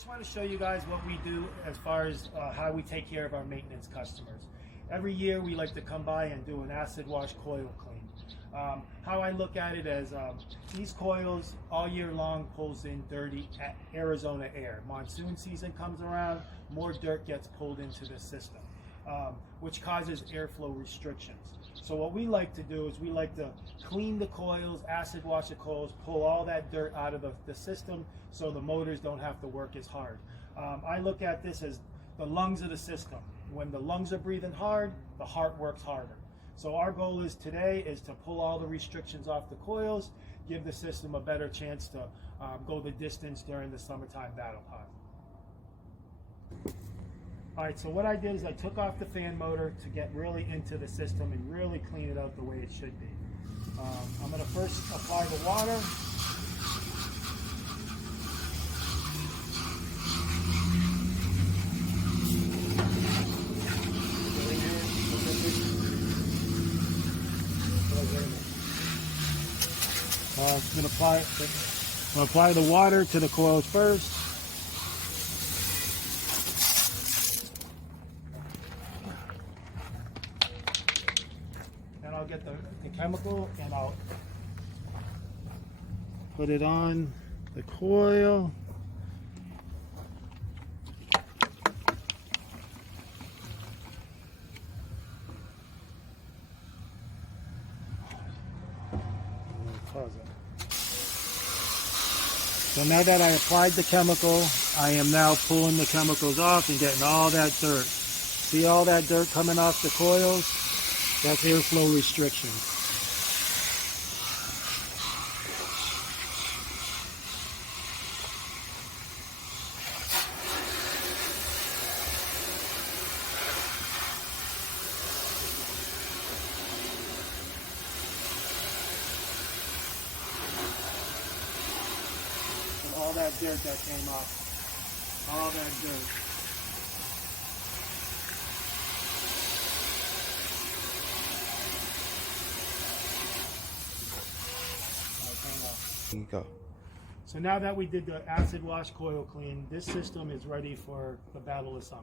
just want to show you guys what we do as far as how we take care of our maintenance customers. Every year we like to come by and do an acid wash coil clean. How I look at it as these coils all year long pulls in dirty Arizona air. Monsoon season comes around, more dirt gets pulled into the system, which causes airflow restrictions. So what we like to do is we like to clean the coils, acid wash the coils, pull all that dirt out of the system so the motors don't have to work as hard. I look at this as the lungs of the system. When the lungs are breathing hard, the heart works harder. So our goal is today is to pull all the restrictions off the coils, give the system a better chance to go the distance during the summertime battle pod. All right, so what I did is I took off the fan motor to get really into the system and really clean it out the way it should be. I'm going to first apply the water. I'm going to apply the water to the coils first. Then I'll get the chemical and I'll put it on the coil. So now that I applied the chemical, I am now pulling the chemicals off and getting all that dirt. See all that dirt coming off the coils? That's airflow restrictions. All that dirt that came off. All that dirt. There you go. So now that we did the acid wash coil clean, this system is ready for the battle of summer.